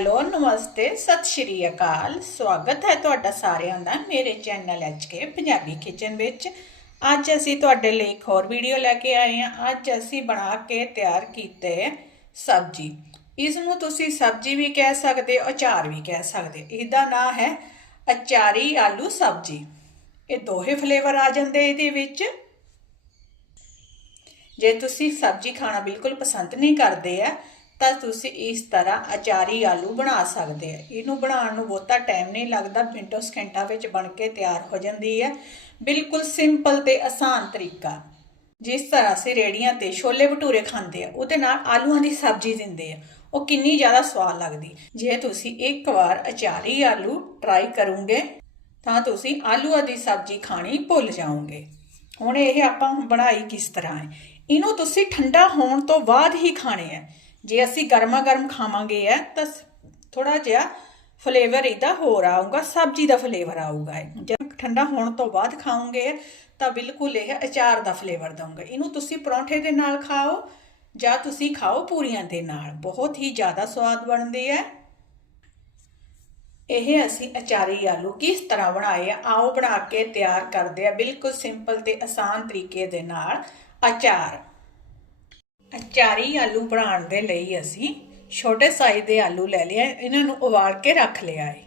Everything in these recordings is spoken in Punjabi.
ਹੈਲੋ, ਨਮਸਤੇ, ਸਤਿ ਸ਼੍ਰੀ ਅਕਾਲ। ਸਵਾਗਤ ਹੈ ਤੁਹਾਡਾ ਸਾਰਿਆਂ ਦਾ ਮੇਰੇ ਚੈਨਲ ਕੇ ਪੰਜਾਬੀ ਕਿਚਨ ਵਿੱਚ। ਅੱਜ ਅਸੀਂ ਤੁਹਾਡੇ ਲਈ ਇੱਕ ਹੋਰ ਵੀਡੀਓ ਲੈ ਕੇ ਆਏ ਹਾਂ। ਅੱਜ ਅਸੀਂ ਬਣਾ ਕੇ ਤਿਆਰ ਕੀਤੇ ਸਬਜ਼ੀ। ਇਸ ਨੂੰ ਤੁਸੀਂ ਸਬਜ਼ੀ ਵੀ ਕਹਿ ਸਕਦੇ ਹੋ, ਅਚਾਰ ਵੀ ਕਹਿ ਸਕਦੇ ਇਹਦਾ ਨਾਮ ਹੈ ਅਚਾਰੀ ਆਲੂ ਸਬਜ਼ੀ। ਇਹ ਦੋਹੇ ਫਲੇਵਰ ਆ ਜਾਂਦੇ ਇਹਦੇ ਵਿੱਚ। ਜੇ ਤੁਸੀਂ ਸਬਜ਼ੀ ਖਾਣਾ ਬਿਲਕੁਲ ਪਸੰਦ ਨਹੀਂ ਕਰਦੇ ਆ ਤਾਂ ਤੁਸੀਂ ਇਸ ਤਰ੍ਹਾਂ ਅਚਾਰੀ ਆਲੂ ਬਣਾ ਸਕਦੇ ਆ। ਇਹਨੂੰ ਬਣਾਉਣ ਨੂੰ ਬਹੁਤਾ ਟਾਈਮ ਨਹੀਂ ਲੱਗਦਾ, ਮਿੰਟੋ ਸਕਿੰਟਾਂ ਵਿੱਚ ਬਣ ਕੇ ਤਿਆਰ ਹੋ ਜਾਂਦੀ ਹੈ ਬਿਲਕੁਲ ਸਿੰਪਲ ਤੇ ਆਸਾਨ ਤਰੀਕਾ। ਜਿਸ ਤਰ੍ਹਾਂ ਅਸੀਂ ਰੇੜੀਆਂ ਤੇ ਛੋਲੇ ਭਟੂਰੇ ਖਾਂਦੇ ਆ, ਉਹਦੇ ਨਾਲ ਆਲੂਆਂ ਦੀ ਸਬਜ਼ੀ ਦਿੰਦੇ ਆ। ਉਹ ਕਿੰਨੀ ਜ਼ਿਆਦਾ ਸਵਾਦ ਲੱਗਦੀ। ਜੇ ਤੁਸੀਂ ਇੱਕ ਵਾਰ ਅਚਾਰੀ ਆਲੂ ਟਰਾਈ ਕਰੋਗੇ, ਤਾਂ ਤੁਸੀਂ ਆਲੂਆਂ ਦੀ ਸਬਜ਼ੀ ਖਾਣੀ ਭੁੱਲ ਜਾਓਗੇ। ਹੁਣ ਇਹ ਆਪਾਂ ਬਣਾਈ ਕਿਸ ਤਰ੍ਹਾਂ ਹੈ? ਇਹਨੂੰ ਤੁਸੀਂ ਠੰਡਾ ਹੋਣ ਤੋਂ ਬਾਅਦ ਹੀ ਖਾਣੇ ਆ। ਜੇ ਅਸੀਂ ਗਰਮਾ ਗਰਮ ਖਾਵਾਂਗੇ ਆ ਤਾਂ ਥੋੜਾ ਜਿਹਾ ਫਲੇਵਰ ਇਹਦਾ ਹੋਰ ਆਊਗਾ, ਸਬਜ਼ੀ ਦਾ ਫਲੇਵਰ ਆਊਗਾ ਇਹ। ਜੇ ਠੰਡਾ ਹੋਣ ਤੋਂ ਬਾਅਦ ਖਾਓਗੇ ਤਾਂ ਬਿਲਕੁਲ ਇਹ ਅਚਾਰ ਦਾ ਫਲੇਵਰ ਦਊਗਾ। ਇਹਨੂੰ ਤੁਸੀਂ ਪਰੌਂਠੇ ਦੇ ਨਾਲ ਖਾਓ, ਜਾਂ ਤੁਸੀਂ ਖਾਓ ਪੂਰੀਆਂ ਦੇ ਨਾਲ। ਬਹੁਤ ਹੀ ਜ਼ਿਆਦਾ ਸਵਾਦ ਬਣਦੇ ਹੈ ਇਹ ਅਸੀਂ ਅਚਾਰੀ ਆਲੂ ਕਿਸ ਤਰ੍ਹਾਂ ਬਣਾਏ ਆ, ਆਓ ਬਣਾ ਕੇ ਤਿਆਰ ਕਰਦੇ ਆ, ਬਿਲਕੁਲ ਸਿੰਪਲ ਤੇ ਆਸਾਨ ਤਰੀਕੇ ਦੇ ਨਾਲ। ਅਚਾਰ। ਅਚਾਰੀ ਆਲੂ ਬਣਾਉਣ ਦੇ ਲਈ ਅਸੀਂ ਛੋਟੇ ਸਾਈਜ਼ ਦੇ ਆਲੂ ਲੈ ਲਿਆ ਇਹਨਾਂ ਨੂੰ ਉਬਾਲ ਕੇ ਰੱਖ ਲਿਆ ਹੈ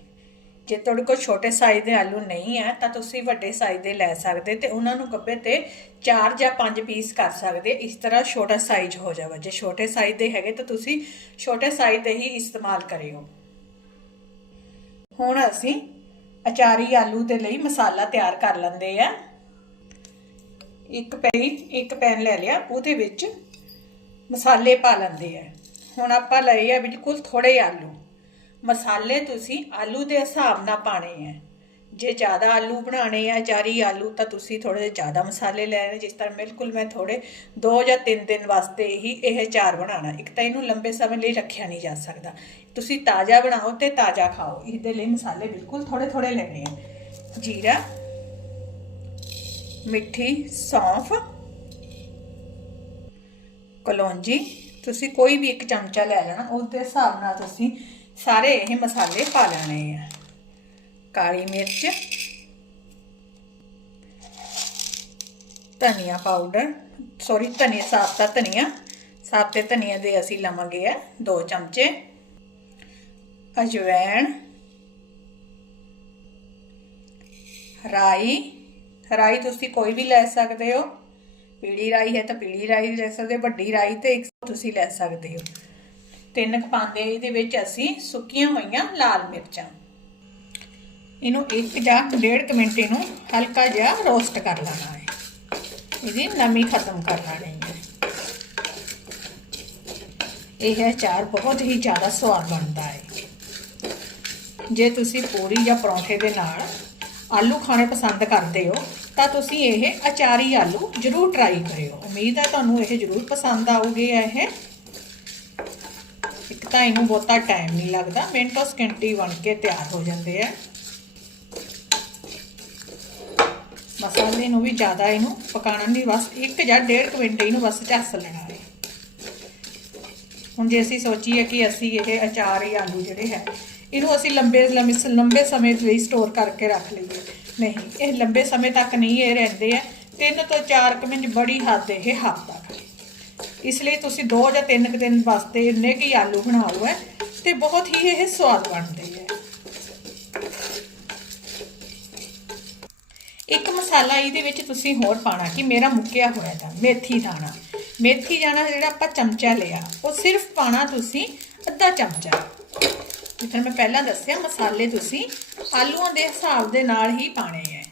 ਜੇ ਤੁਹਾਡੇ ਕੋਲ ਛੋਟੇ ਸਾਈਜ਼ ਦੇ ਆਲੂ ਨਹੀਂ ਹੈ ਤਾਂ ਤੁਸੀਂ ਵੱਡੇ ਸਾਈਜ਼ ਦੇ ਲੈ ਸਕਦੇ ਤੇ ਉਹਨਾਂ ਨੂੰ ਗੱਬੇ ਤੇ 4 ਜਾਂ 5 ਪੀਸ ਕਰ ਸਕਦੇ। ਇਸ ਤਰ੍ਹਾਂ ਛੋਟਾ ਸਾਈਜ਼ ਹੋ ਜਾਵੇ। ਜੇ ਛੋਟੇ ਸਾਈਜ਼ ਦੇ ਹੈਗੇ ਤਾਂ ਤੁਸੀਂ ਛੋਟੇ ਸਾਈਜ਼ ਦੇ ਹੀ ਇਸਤੇਮਾਲ ਕਰਿਓ। ਹੁਣ ਅਸੀਂ ਅਚਾਰੀ ਆਲੂ ਦੇ ਲਈ ਮਸਾਲਾ ਤਿਆਰ ਕਰ ਲੈਂਦੇ ਆ। ਇੱਕ ਪੈਨ ਇੱਕ ਪੈਨ ਲੈ ਲਿਆ। ਉਹਦੇ ਵਿੱਚ ਮਸਾਲੇ ਪਾ ਲੈਂਦੇ ਆ। ਹੁਣ ਆਪਾਂ ਲਏ ਆ ਬਿਲਕੁਲ ਥੋੜੇ ਆਲੂ। ਮਸਾਲੇ ਤੁਸੀਂ ਆਲੂ ਦੇ ਹਿਸਾਬ ਨਾਲ ਪਾਣੇ ਆ। ਜੇ ਜ਼ਿਆਦਾ ਆਲੂ ਬਣਾਣੇ ਆ, ਚਾਰੀ ਆਲੂ, ਤਾਂ ਤੁਸੀਂ ਥੋੜੇ ਜਿਹੇ ਜ਼ਿਆਦਾ ਮਸਾਲੇ ਲੈਣੇ। ਜਿਸ ਤਰ੍ਹਾਂ ਬਿਲਕੁਲ ਮੈਂ ਥੋੜੇ 2 ਜਾਂ 3 ਦਿਨ ਵਾਸਤੇ ਹੀ ਇਹ ਚਾਰ ਬਣਾਉਣਾ। ਇੱਕ ਤਾਂ ਇਹਨੂੰ ਲੰਬੇ ਸਮੇਂ ਲਈ ਰੱਖਿਆ ਨਹੀਂ ਜਾ ਸਕਦਾ। ਤੁਸੀਂ ਤਾਜ਼ਾ ਬਣਾਓ ਤੇ ਤਾਜ਼ਾ ਖਾਓ। ਇਹਦੇ ਲਈ ਮਸਾਲੇ ਬਿਲਕੁਲ ਥੋੜੇ ਥੋੜੇ ਲੈਣੇ ਆ। ਜੀਰਾ, ਮਿੱਠੀ, ਸੌਂਫ ਕਲੌਂਜੀ ਤੁਸੀਂ ਕੋਈ ਵੀ ਇੱਕ ਚਮਚਾ ਲੈ ਲੈਣਾ ਉਸ ਦੇ ਹਿਸਾਬ ਨਾਲ ਤੁਸੀਂ ਸਾਰੇ ਇਹ ਮਸਾਲੇ ਪਾ ਲੈਣੇ ਆ। ਕਾਲੀ ਮਿਰਚ, ਧਨੀਆ ਪਾਊਡਰ ਸੌਰੀ ਧਨੀਆ, ਸਾਬਤਾ ਧਨੀਆ ਸਾਫਤੇ ਧਨੀਆ ਦੇ ਅਸੀਂ ਲਵਾਂਗੇ ਆ 2 ਚਮਚੇ। ਅਜਵਾਇਣ ਰਾਈ ਰਾਈ ਤੁਸੀਂ ਕੋਈ ਵੀ ਲੈ ਸਕਦੇ ਹੋ। ਪੀਲੀ ਰਾਈ ਹੈ ਤਾਂ ਪੀਲੀ ਰਾਈ ਲੈ ਸਕਦੇ, ਵੱਡੀ ਰਾਈ ਤੇ ਇੱਕ ਤੁਸੀਂ ਲੈ ਸਕਦੇ ਹੋ। ਤਿੰਨ ਕੁ ਪਾਉਂਦੇ ਇਹਦੇ ਵਿੱਚ ਅਸੀਂ ਸੁੱਕੀਆਂ ਹੋਈਆਂ ਲਾਲ ਮਿਰਚਾਂ। ਇਹਨੂੰ ਇੱਕ ਜਾਂ ਡੇਢ ਕੁ ਮਿੰਟ ਇਹਨੂੰ ਹਲਕਾ ਜਿਹਾ ਰੋਸਟ ਕਰ ਲੈਣਾ ਹੈ। ਇਹਦੀ ਨਮੀ ਖਤਮ ਕਰ ਲੈਣੀ ਹੈ। ਇਹ ਅਚਾਰ, ਬਹੁਤ ਹੀ ਜ਼ਿਆਦਾ ਸਵਾਦ ਬਣਦਾ ਹੈ। ਜੇ ਤੁਸੀਂ ਪੂਰੀ ਜਾਂ ਪਰੌਂਠੇ ਦੇ ਨਾਲ ਆਲੂ ਖਾਣੇ ਪਸੰਦ ਕਰਦੇ ਹੋ ਤਾਂ ਤੁਸੀਂ ਇਹ ਅਚਾਰੀ ਆਲੂ ਜ਼ਰੂਰ ਟਰਾਈ ਕਰਿਓ। ਉਮੀਦ ਹੈ ਤੁਹਾਨੂੰ ਇਹ ਜ਼ਰੂਰ ਪਸੰਦ ਆਊਗੇ ਇਹ। ਇੱਕ ਤਾਂ ਇਹਨੂੰ ਬਹੁਤਾ ਟਾਈਮ ਨਹੀਂ ਲੱਗਦਾ, ਮਿੰਟੋ ਸਕਿੰਟੀ ਬਣ ਕੇ ਤਿਆਰ ਹੋ ਜਾਂਦੇ ਆ। ਮਸਾਲੇ ਨੂੰ ਵੀ ਜ਼ਿਆਦਾ ਇਹਨੂੰ ਪਕਾਉਣਾ ਨਹੀਂ ਬਸ 1 ਜਾਂ 1.5 ਮਿੰਟ ਇਹਨੂੰ ਬਸ ਝੱਸ ਲੈਣਾ ਹੈ। ਹੁਣ ਜੇ ਅਸੀਂ ਸੋਚੀਏ ਕਿ ਅਸੀਂ ਇਹ ਅਚਾਰ ਹੀ ਆਲੂ ਜਿਹੜੇ ਹੈ, ਇਹਨੂੰ ਅਸੀਂ ਲੰਬੇ ਲੰਬੇ ਸਮੇਂ ਲਈ ਸਟੋਰ ਕਰਕੇ ਰੱਖ ਲਈਏ। ਨਹੀਂ, ਇਹ ਲੰਬੇ ਸਮੇਂ ਤੱਕ ਨਹੀਂ ਇਹ ਰਹਿੰਦੇ ਆ। ਤਿੰਨ ਤੋਂ ਚਾਰ ਕੁ ਮਿੰਟ ਬੜੀ ਹੱਦ ਇਹ ਹਫਤਾ ਇਸ ਲਈ ਤੁਸੀਂ ਦੋ ਜਾਂ ਤਿੰਨ ਕੁ ਦਿਨ ਵਾਸਤੇ ਇੰਨੇ ਕੀ ਆਲੂ ਬਣਾ ਲਓ ਹੈ ਤੇ ਬਹੁਤ ਹੀ ਇਹ ਸਵਾਦ ਬਣਦੇ ਹੈ। ਇੱਕ ਮਸਾਲਾ ਇਹਦੇ ਵਿੱਚ ਤੁਸੀਂ ਹੋਰ ਪਾਣਾ ਕਿ ਮੇਰਾ ਮੁੱਕਿਆ ਹੋਇਆ ਤਾਂ ਮੇਥੀ ਦਾਣਾ। ਮੇਥੀ ਦਾਣਾ ਜਿਹੜਾ ਆਪਾਂ ਚਮਚਾ ਲਿਆ, ਉਹ ਸਿਰਫ ਪਾਣਾ ਤੁਸੀਂ ਅੱਧਾ ਚਮਚਾ। ਜਿੱਥੇ ਮੈਂ ਪਹਿਲਾਂ ਦੱਸਿਆ, ਮਸਾਲੇ ਤੁਸੀਂ ਆਲੂਆਂ ਦੇ ਹਿਸਾਬ ਦੇ ਨਾਲ ਹੀ ਪਾਣੇ ਹੈ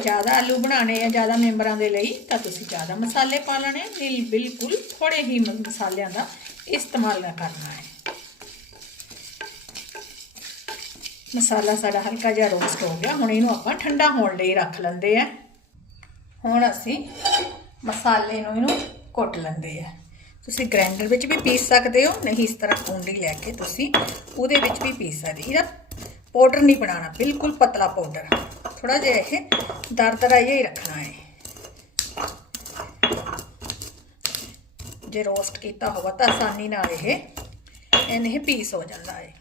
ਜ਼ਿਆਦਾ ਆਲੂ ਬਣਾਣੇ ਆ, ਜ਼ਿਆਦਾ ਮੈਂਬਰਾਂ ਦੇ ਲਈ, ਤਾਂ ਤੁਸੀਂ ਜ਼ਿਆਦਾ ਮਸਾਲੇ ਪਾ ਲੈਣੇ। ਨਹੀਂ, ਬਿਲਕੁਲ ਥੋੜੇ ਹੀ ਮਸਾਲਿਆਂ ਦਾ ਇਸਤੇਮਾਲ ਨਾ ਕਰਨਾ ਹੈ। ਮਸਾਲਾ ਸਾਡਾ ਹਲਕਾ ਜਿਹਾ ਰੋਸਟ ਹੋ ਗਿਆ। ਹੁਣ ਇਹਨੂੰ ਆਪਾਂ ਠੰਡਾ ਹੋਣ ਲਈ ਰੱਖ ਲੈਂਦੇ ਆ। ਹੁਣ ਅਸੀਂ ਮਸਾਲੇ ਨੂੰ ਇਹਨੂੰ ਕੁੱਟ ਲੈਂਦੇ ਆ। ਤੁਸੀਂ ਗ੍ਰੈਂਡਰ ਵਿੱਚ ਵੀ ਪੀਸ ਸਕਦੇ ਹੋ, ਨਹੀਂ ਇਸ ਤਰ੍ਹਾਂ ਕੁੰਡੀ ਲੈ ਕੇ ਤੁਸੀਂ ਉਹਦੇ ਵਿੱਚ ਵੀ ਪੀਸ ਸਕਦੇ ਇਹਦਾ ਪਾਊਡਰ ਨਹੀਂ ਬਣਾਉਣਾ, ਬਿਲਕੁਲ ਪਤਲਾ ਪਾਊਡਰ ਥੋੜਾ ਜਿਹਾ ਇਹ ਦਰਦਰਾ ਜਿਹਾ ਹੀ ਰੱਖਣਾ ਹੈ। ਜੇ ਰੋਸਟ ਕੀਤਾ ਹੋਵੇ ਤਾਂ ਆਸਾਨੀ ਨਾਲ ਇਹ, ਇਹਨੇ ਪੀਸ ਹੋ ਜਾਂਦਾ ਹੈ।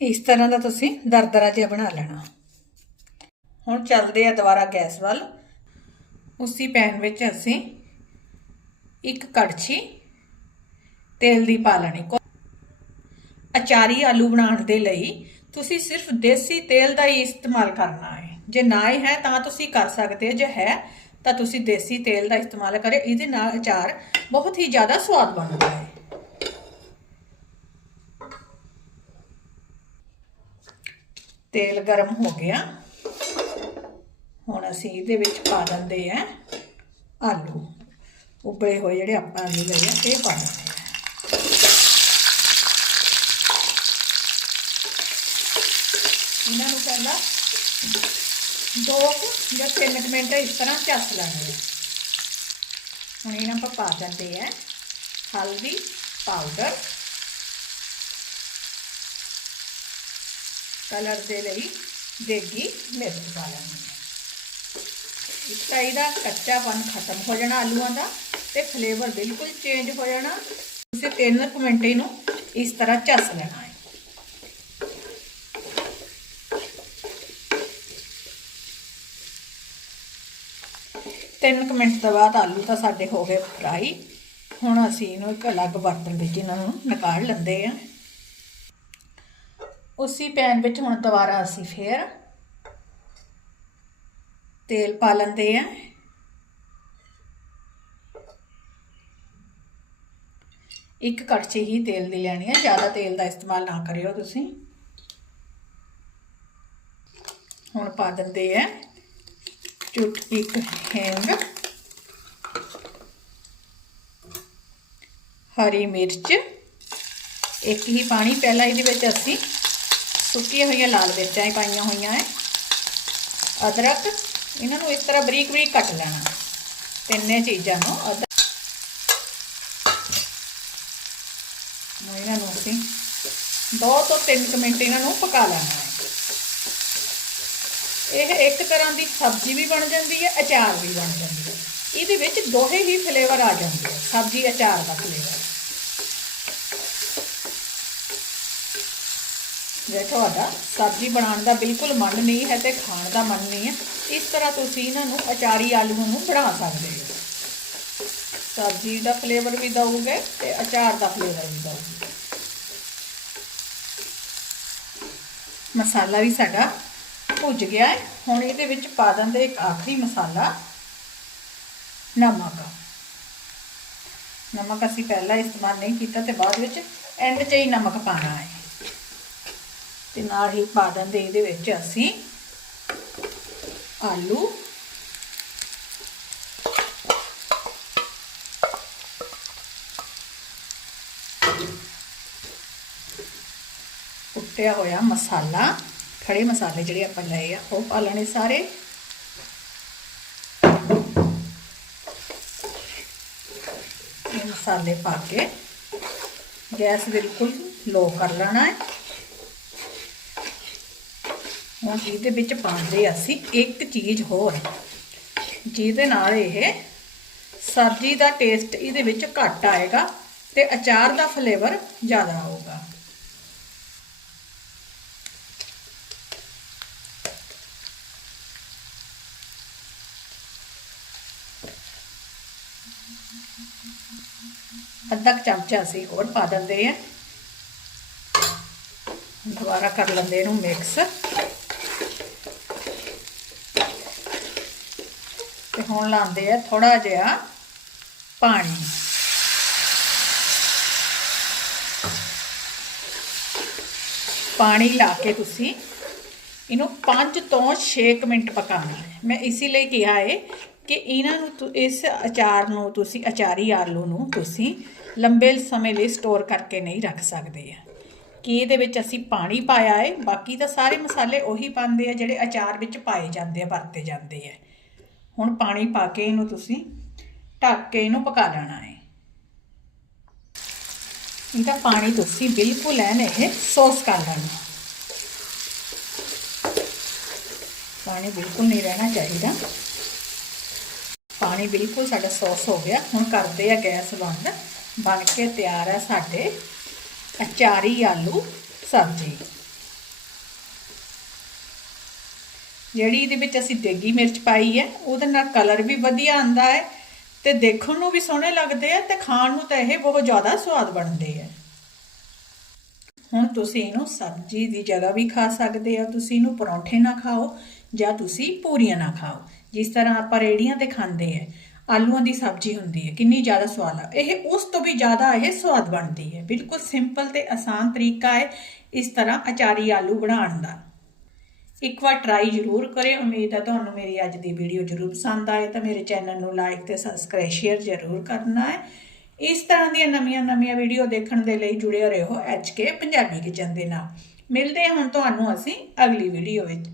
ਇਸ ਤਰ੍ਹਾਂ ਦਾ ਤੁਸੀਂ ਦਰਦਰਾ ਜਿਹਾ ਬਣਾ ਲੈਣਾ। ਹੁਣ ਚੱਲਦੇ ਆ ਦੁਬਾਰਾ ਗੈਸ ਵੱਲ। ਉਸੇ ਪੈਨ ਵਿੱਚ ਅਸੀਂ ਇੱਕ ਕੜਛੀ, ਤੇਲ ਦੀ ਪਾ ਲੈਣੀ। ਅਚਾਰੀ ਆਲੂ ਬਣਾਉਣ ਦੇ ਲਈ ਤੁਸੀਂ ਸਿਰਫ ਦੇਸੀ ਤੇਲ ਦਾ ਹੀ ਇਸਤੇਮਾਲ ਕਰਨਾ ਹੈ। ਜੇ ਨਾ ਹੀ ਹੈ ਤਾਂ ਤੁਸੀਂ ਕਰ ਸਕਦੇ ਜੇ ਹੈ ਤਾਂ ਤੁਸੀਂ ਦੇਸੀ ਤੇਲ ਦਾ ਇਸਤੇਮਾਲ ਕਰੇ। ਇਹਦੇ ਨਾਲ ਅਚਾਰ ਬਹੁਤ ਹੀ ਜ਼ਿਆਦਾ ਸਵਾਦ ਬਣਦਾ ਹੈ। ਤੇਲ ਗਰਮ ਹੋ ਗਿਆ। ਅਸੀਂ ਇਹਦੇ ਵਿੱਚ ਪਾ ਦਿੰਦੇ ਆ ਆਲੂ। ਉਬਲੇ ਹੋਏ ਜਿਹੜੇ ਆਪਾਂ ਆਲੂ ਲਏ ਆ, ਇਹ ਪਾ ਦਿੰਦੇ ਆ। ਇਹਨਾਂ ਨੂੰ ਪਹਿਲਾਂ ਦੋ ਕੁ ਜਾਂ ਤਿੰਨ ਕੁ ਮਿੰਟ ਇਸ ਤਰ੍ਹਾਂ ਚੱਸ ਲੈਣੇ ਆ। ਹੁਣ ਇਹਨਾਂ ਆਪਾਂ ਪਾ ਦਿੰਦੇ ਆ ਹਲਦੀ ਪਾਊਡਰ ਕਲਰ ਦੇ ਲਈ ਦੇਗੀ ਮਿਰਚ ਪਾ ਲੈਣੀ ਹੈ ਇਸ ਤਾਂ ਇਹਦਾ ਕੱਚਾਪਨ ਖਤਮ ਹੋ ਜਾਣਾ ਆਲੂਆਂ ਦਾ ਤੇ ਫਲੇਵਰ ਬਿਲਕੁਲ ਚੇਂਜ ਹੋ ਜਾਣਾ। ਤੁਸੀਂ ਤਿੰਨ ਕੁ ਮਿੰਟ ਇਹਨੂੰ ਇਸ ਤਰ੍ਹਾਂ ਚੱਸ ਲੈਣਾ ਹੈ। ਤਿੰਨ ਕੁ ਮਿੰਟ ਤੋਂ ਬਾਅਦ ਆਲੂ ਤਾਂ ਸਾਡੇ ਹੋ ਗਏ ਫਰਾਈ। ਹੁਣ ਅਸੀਂ ਇਹਨੂੰ ਇੱਕ ਅਲੱਗ ਬਰਤਨ ਵਿੱਚ ਇਹਨਾਂ ਨੂੰ ਨਿਕਾਲ ਲੈਂਦੇ ਆ ਉਸੇ ਪੈਨ ਵਿੱਚ ਹੁਣ ਦੁਬਾਰਾ ਅਸੀਂ ਫੇਰ ਤੇਲ ਪਾ ਲੈਂਦੇ ਆ। ਇੱਕ ਕੜਛੀ ਹੀ ਤੇਲ ਦੀ ਲੈਣੀ ਹੈ ਜ਼ਿਆਦਾ ਤੇਲ ਦਾ ਇਸਤੇਮਾਲ ਨਾ ਕਰਿਓ ਤੁਸੀਂ। ਹੁਣ ਪਾ ਦਿੰਦੇ ਆ ਚੁਟਕੀ ਹਿੰਗ। ਹਰੀ ਮਿਰਚ। ਇੱਕ ਹੀ ਪਾਣੀ, ਪਹਿਲਾਂ ਇਹਦੇ ਵਿੱਚ ਅਸੀਂ ਸੁੱਕੀਆਂ ਹੋਈਆਂ ਲਾਲ ਮਿਰਚਾਂ ਹੀ ਪਾਈਆਂ ਹੋਈਆਂ ਹੈ ਅਦਰਕ। ਇਹਨਾਂ ਨੂੰ ਇਸ ਤਰ੍ਹਾਂ ਬਰੀਕ ਬਰੀਕ ਕੱਟ ਲੈਣਾ। ਤਿੰਨੇ ਚੀਜ਼ਾਂ ਨੂੰ ਨੂੰ ਇਹਨਾਂ ਨੂੰ ਅਸੀਂ 2 ਤੋਂ 3 ਮਿੰਟ ਇਹਨਾਂ ਨੂੰ ਪਕਾ ਲੈਣਾ ਹੈ। ਇਹ ਇੱਕ ਤਰ੍ਹਾਂ ਦੀ ਸਬਜ਼ੀ ਵੀ ਬਣ ਜਾਂਦੀ ਹੈ, ਅਚਾਰ ਵੀ ਬਣ ਜਾਂਦੀ ਹੈ ਇਹਦੇ ਵਿੱਚ ਦੋਹੇ ਹੀ ਫਲੇਵਰ ਆ ਜਾਂਦੇ ਆ ਸਬਜ਼ੀ, ਅਚਾਰ ਦਾ ਫਲੇਵਰ ਜੇ ਤੁਹਾਡਾ ਸਬਜ਼ੀ ਬਣਾਉਣ ਦਾ ਬਿਲਕੁਲ ਮਨ ਨਹੀਂ ਹੈ ਤੇ ਖਾਣ ਦਾ ਮਨ ਨਹੀਂ ਹੈ, ਇਸ ਤਰ੍ਹਾਂ ਤੁਸੀਂ ਇਹਨਾਂ ਨੂੰ ਅਚਾਰੀ ਆਲੂਆਂ ਨੂੰ ਬਣਾ ਸਕਦੇ ਹੋ। ਸਬਜ਼ੀ ਦਾ ਫਲੇਵਰ ਵੀ ਦਊਗੇ ਤੇ ਅਚਾਰ ਦਾ ਫਲੇਵਰ ਵੀ ਦਊਗੇ। ਮਸਾਲਾ ਵੀ ਸਾਡਾ ਭੁੱਜ ਗਿਆ ਹੈ। ਹੁਣ ਇਹਦੇ ਵਿੱਚ ਪਾ ਦਿੰਦੇ ਇੱਕ ਆਖਰੀ ਮਸਾਲਾ, ਨਮਕ। ਨਮਕ ਅਸੀਂ ਪਹਿਲਾਂ ਇਸਤੇਮਾਲ ਨਹੀਂ ਕੀਤਾ ਤੇ ਬਾਅਦ ਵਿੱਚ ਐਂਡ 'ਚ ਹੀ ਨਮਕ ਪਾਣਾ ਹੈ। ਤੇ ਨਾਲ ਹੀ ਪਾ ਦਿੰਦੇ ਇਹਦੇ ਵਿੱਚ ਅਸੀਂ ਆਲੂ। ਕੁੱਟਿਆ ਹੋਇਆ ਮਸਾਲਾ, ਖੜੇ ਮਸਾਲੇ ਜਿਹੜੇ ਆਪਾਂ ਲਏ ਆ, ਉਹ ਪਾ ਲੈਣੇ ਸਾਰੇ। ਇਹ ਮਸਾਲੇ ਪਾ ਕੇ ਗੈਸ ਬਿਲਕੁਲ ਲੋ ਕਰ ਲੈਣਾ ਹੈ। ਹੁਣ ਇਹਦੇ ਵਿੱਚ ਪਾਉਂਦੇ ਅਸੀਂ, ਇੱਕ ਚੀਜ਼ ਹੋਰ। ਜਿਹਦੇ ਨਾਲ ਇਹ ਸਬਜ਼ੀ ਦਾ ਟੇਸਟ ਇਹਦੇ ਵਿੱਚ ਘੱਟ ਆਏਗਾ ਤੇ ਅਚਾਰ ਦਾ ਫਲੇਵਰ ਜ਼ਿਆਦਾ ਆਊਗਾ ਅੱਧਾ ਕੁ ਚਮਚਾ ਅਸੀਂ ਹੋਰ ਪਾ ਦਿੰਦੇ ਆ। ਦੁਬਾਰਾ ਕਰ ਲੈਂਦੇ ਇਹਨੂੰ ਮਿਕਸ ਤੇ ਹੁਣ ਲਾਉਂਦੇ ਆ ਥੋੜਾ ਜਿਹਾ ਪਾਣੀ। ਪਾਣੀ ਲਾ ਕੇ ਤੁਸੀਂ ਇਹਨੂੰ 5 ਤੋਂ 6 ਮਿੰਟ ਪਕਾਉਣਾ ਹੈ ਮੈਂ ਇਸੇ ਲਈ ਕਿਹਾ ਹੈ ਕਿ ਇਹਨਾਂ ਨੂੰ ਇਸ ਅਚਾਰ ਨੂੰ ਤੁਸੀਂ, ਅਚਾਰੀ ਆਲੂ ਨੂੰ ਤੁਸੀਂ ਲੰਬੇ ਸਮੇਂ ਲਈ ਸਟੋਰ ਕਰਕੇ ਨਹੀਂ ਰੱਖ ਸਕਦੇ ਆ। ਕਿ ਇਹਦੇ ਵਿੱਚ ਅਸੀਂ ਪਾਣੀ ਪਾਇਆ ਹੈ ਬਾਕੀ ਤਾਂ ਸਾਰੇ ਮਸਾਲੇ ਉਹੀ ਪਾਉਂਦੇ ਆ ਜਿਹੜੇ ਅਚਾਰ ਵਿੱਚ ਪਾਏ ਜਾਂਦੇ ਆ, ਵਰਤੇ ਜਾਂਦੇ ਆ। ਹੁਣ ਪਾਣੀ ਪਾ ਕੇ ਇਹਨੂੰ ਤੁਸੀਂ ਢੱਕ ਕੇ ਇਹਨੂੰ ਪਕਾ ਲੈਣਾ ਹੈ। ਇਹਦਾ ਪਾਣੀ ਤੁਸੀਂ ਬਿਲਕੁਲ ਐਨ ਇਹ ਸੌਸ ਕਰ ਲੈਣਾ। ਪਾਣੀ ਬਿਲਕੁਲ ਨਹੀਂ ਰਹਿਣਾ ਚਾਹੀਦਾ। ਪਾਣੀ ਬਿਲਕੁਲ ਸਾਡਾ ਸੌਸ ਹੋ ਗਿਆ। ਹੁਣ ਕਰਦੇ ਆ ਗੈਸ ਬੰਦ। ਬਣ ਕੇ ਤਿਆਰ ਆ ਸਾਡੇ ਅਚਾਰੀ ਆਲੂ ਸਬਜ਼ੀ। ਜਿਹੜੀ ਇਹਦੇ ਵਿੱਚ ਅਸੀਂ ਦੇਗੀ ਮਿਰਚ ਪਾਈ ਹੈ, ਉਹਦੇ ਨਾਲ ਕਲਰ ਵੀ ਵਧੀਆ ਆਂਦਾ ਹੈ ਤੇ ਦੇਖਣ ਨੂੰ ਵੀ ਸੋਹਣੇ ਲੱਗਦੇ ਆ ਤੇ ਖਾਣ ਨੂੰ ਤਾਂ ਇਹ ਬਹੁਤ ਜ਼ਿਆਦਾ ਸਵਾਦ ਬਣਦੇ ਆ। ਹੁਣ ਤੁਸੀਂ ਇਹਨੂੰ ਸਬਜ਼ੀ ਦੀ ਜਗ੍ਹਾ ਵੀ ਖਾ ਸਕਦੇ ਆ, ਤੁਸੀਂ ਇਹਨੂੰ ਪਰੌਂਠੇ ਨਾਲ ਖਾਓ ਜਾਂ ਤੁਸੀਂ ਪੂਰੀਆਂ ਨਾਲ ਖਾਓ। ਜਿਸ ਤਰ੍ਹਾਂ ਆਪਾਂ ਰੇੜੀਆਂ ਤੇ ਖਾਂਦੇ ਆ, ਆਲੂਆਂ ਦੀ ਸਬਜ਼ੀ ਹੁੰਦੀ ਹੈ, ਕਿੰਨੀ ਜ਼ਿਆਦਾ ਸਵਾਦ ਆ। ਇਹ ਉਸ ਤੋਂ ਵੀ ਜ਼ਿਆਦਾ ਇਹ ਸਵਾਦ ਬਣਦੀ ਹੈ। ਬਿਲਕੁਲ ਸਿੰਪਲ ਤੇ ਆਸਾਨ ਤਰੀਕਾ ਹੈ ਇਸ ਤਰ੍ਹਾਂ ਅਚਾਰੀ ਆਲੂ ਬਣਾਉਣ ਦਾ। ਇੱਕ ਵਾਰ ਟਰਾਈ ਜ਼ਰੂਰ ਕਰੇ ਉਮੀਦ ਹੈ ਤੁਹਾਨੂੰ ਮੇਰੀ ਅੱਜ ਦੀ ਵੀਡੀਓ ਜ਼ਰੂਰ ਪਸੰਦ ਆਏ, ਤਾਂ ਮੇਰੇ ਚੈਨਲ ਨੂੰ ਲਾਈਕ ਤੇ ਸਬਸਕ੍ਰਾਈਬ ਸ਼ੇਅਰ ਜ਼ਰੂਰ ਕਰਨਾ ਹੈ। ਇਸ ਤਰ੍ਹਾਂ ਦੀਆਂ ਨਵੀਆਂ-ਨਵੀਆਂ ਵੀਡੀਓ ਦੇਖਣ ਦੇ ਲਈ ਜੁੜੇ ਰਹੋ ਐਚਕੇ ਪੰਜਾਬੀ ਕਿਚਨ ਦੇ ਨਾਲ। ਮਿਲਦੇ ਹਾਂ ਹੁਣ ਤੁਹਾਨੂੰ ਅਸੀਂ ਅਗਲੀ ਵੀਡੀਓ ਵਿੱਚ।